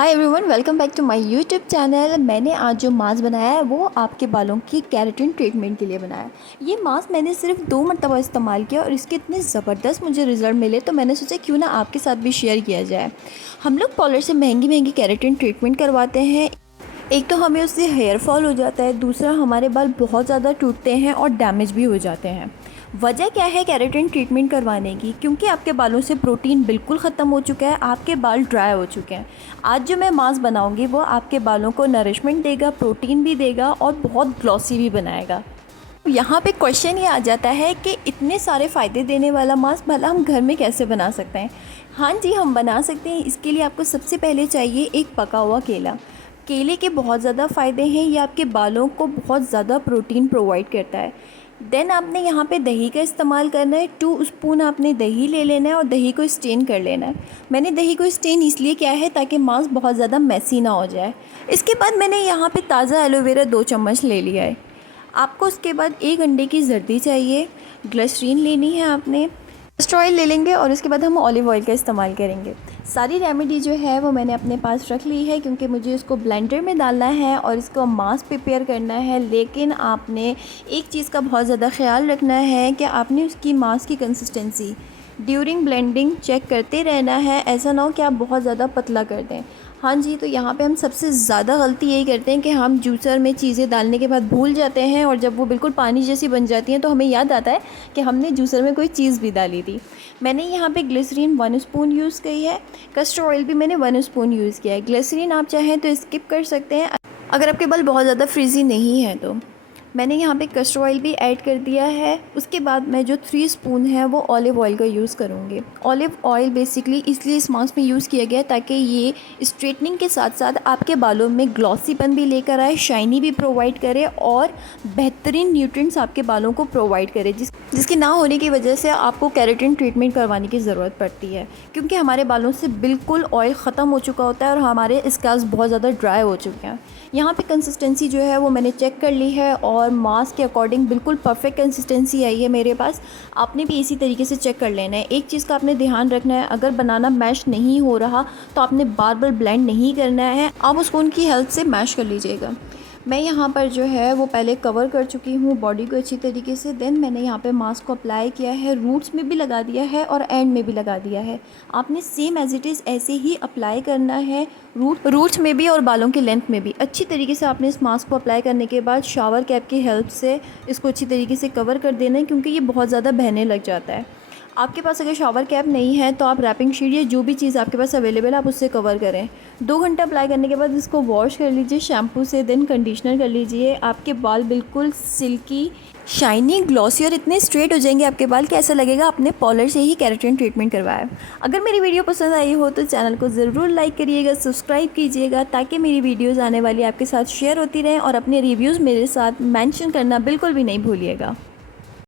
Hi everyone, welcome back to my YouTube channel. मैंने आज जो मास्क बनाया है वो आपके बालों की केराटिन ट्रीटमेंट के लिए बनाया है। ये मास्क मैंने सिर्फ 2 मरतबा इस्तेमाल किया और इसके इतने ज़बरदस्त मुझे रिज़ल्ट मिले, तो मैंने सोचा क्यों ना आपके साथ भी शेयर किया जाए। हम लोग पार्लर से महंगी महंगी केराटिन ट्रीटमेंट करवाते हैं। एक तो हमें उससे हेयर फॉल हो जाता है, दूसरा हमारे बाल बहुत ज़्यादा टूटते हैं और डैमेज भी हो जाते हैं। वजह क्या है केराटिन ट्रीटमेंट करवाने की? क्योंकि आपके बालों से प्रोटीन बिल्कुल ख़त्म हो चुका है, आपके बाल ड्राई हो चुके हैं। आज जो मैं मास्क बनाऊंगी वो आपके बालों को नरिशमेंट देगा, प्रोटीन भी देगा और बहुत ग्लॉसी भी बनाएगा। यहाँ पे क्वेश्चन ये आ जाता है कि इतने सारे फ़ायदे देने वाला मास्क भला हम घर में कैसे बना सकते हैं? हाँ जी, हम बना सकते हैं। इसके लिए आपको सबसे पहले चाहिए एक पका हुआ केला। केले के बहुत ज़्यादा फ़ायदे हैं, ये आपके बालों को बहुत ज़्यादा प्रोटीन प्रोवाइड करता है। देन आपने यहाँ पे दही का इस्तेमाल करना है। 2 स्पून आपने दही ले लेना है और दही को स्टेन कर लेना है। मैंने दही को स्टेन इसलिए किया है ताकि मास्क बहुत ज़्यादा मैसी ना हो जाए। इसके बाद मैंने यहाँ पे ताज़ा एलोवेरा 2 चम्मच ले लिया है। आपको उसके बाद 1 अंडे की जर्दी चाहिए, ग्लिसरीन लेनी है, आपने कैस्टर ऑयल ले लेंगे और उसके बाद हम ऑलिव ऑयल का इस्तेमाल करेंगे। सारी रेमेडी जो है वो मैंने अपने पास रख ली है, क्योंकि मुझे इसको ब्लेंडर में डालना है और इसको मास्क प्रिपेयर करना है। लेकिन आपने एक चीज़ का बहुत ज़्यादा ख्याल रखना है कि आपने उसकी मास्क की कंसिस्टेंसी ड्यूरिंग ब्लेंडिंग चेक करते रहना है। ऐसा ना हो कि आप बहुत ज़्यादा पतला कर दें। हाँ जी, तो यहाँ पे हम सबसे ज़्यादा गलती यही करते हैं कि हम जूसर में चीज़ें डालने के बाद भूल जाते हैं और जब वो बिल्कुल पानी जैसी बन जाती हैं तो हमें याद आता है कि हमने जूसर में कोई चीज़ भी डाली थी। मैंने यहाँ पे ग्लिसरीन 1 स्पून यूज़ की है, कैस्टर ऑयल भी मैंने 1 स्पून यूज़ किया है। ग्लिसरीन आप चाहें तो स्किप कर सकते हैं अगर आपके बाल बहुत ज़्यादा फ्रीजी नहीं है तो। मैंने यहाँ पे कैस्टर ऑयल भी ऐड कर दिया है। उसके बाद मैं जो 3 स्पून है वो ऑलिव ऑयल का यूज़ करूँगी। ऑलिव ऑयल बेसिकली इसलिए इस मास्क में यूज़ किया गया है ताकि ये स्ट्रेटनिंग के साथ साथ आपके बालों में ग्लॉसीपन भी लेकर आए, शाइनी भी प्रोवाइड करे और बेहतरीन न्यूट्रिएंट्स आपके बालों को प्रोवाइड करे, जिसकी ना होने की वजह से आपको केराटिन ट्रीटमेंट करवाने की ज़रूरत पड़ती है। क्योंकि हमारे बालों से बिल्कुल ऑयल ख़त्म हो चुका होता है और हमारे स्कैल्प्स बहुत ज़्यादा ड्राई हो चुके हैं। यहाँ पे कंसिस्टेंसी जो है वो मैंने चेक कर ली है और मास्क के अकॉर्डिंग बिल्कुल परफेक्ट कंसिस्टेंसी आई है मेरे पास। आपने भी इसी तरीके से चेक कर लेना है। एक चीज़ का आपने ध्यान रखना है, अगर बनाना मैश नहीं हो रहा तो आपने बार बार ब्लेंड नहीं करना है, आप उसको उनकी हेल्प से मैश कर लीजिएगा। मैं यहाँ पर जो है वो पहले कवर कर चुकी हूँ बॉडी को अच्छी तरीके से। देन मैंने यहाँ पे मास्क को अप्लाई किया है, रूट्स में भी लगा दिया है और एंड में भी लगा दिया है। आपने सेम एज इट इज़ ऐसे ही अप्लाई करना है, रूट्स में भी और बालों के लेंथ में भी। अच्छी तरीके से आपने इस मास्क को अप्लाई करने के बाद शावर कैप की हेल्प से इसको अच्छी तरीके से कवर कर देना है, क्योंकि ये बहुत ज़्यादा बहने लग जाता है। आपके पास अगर शावर कैप नहीं है तो आप रैपिंग शीट या जो भी चीज़ आपके पास अवेलेबल है आप उससे कवर करें। 2 घंटा अप्लाई करने के बाद इसको वॉश कर लीजिए शैम्पू से, देन कंडीशनर कर लीजिए। आपके बाल बिल्कुल सिल्की, शाइनी, ग्लॉसी और इतने स्ट्रेट हो जाएंगे आपके बाल कि ऐसा लगेगा आपने पार्लर से ही केराटिन ट्रीटमेंट करवाया। अगर मेरी वीडियो पसंद आई हो तो चैनल को ज़रूर लाइक करिएगा, सब्सक्राइब कीजिएगा, ताकि मेरी वीडियोज़ आने वाली आपके साथ शेयर होती रहें। और अपने रिव्यूज़ मेरे साथ मेंशन करना बिल्कुल भी नहीं भूलिएगा।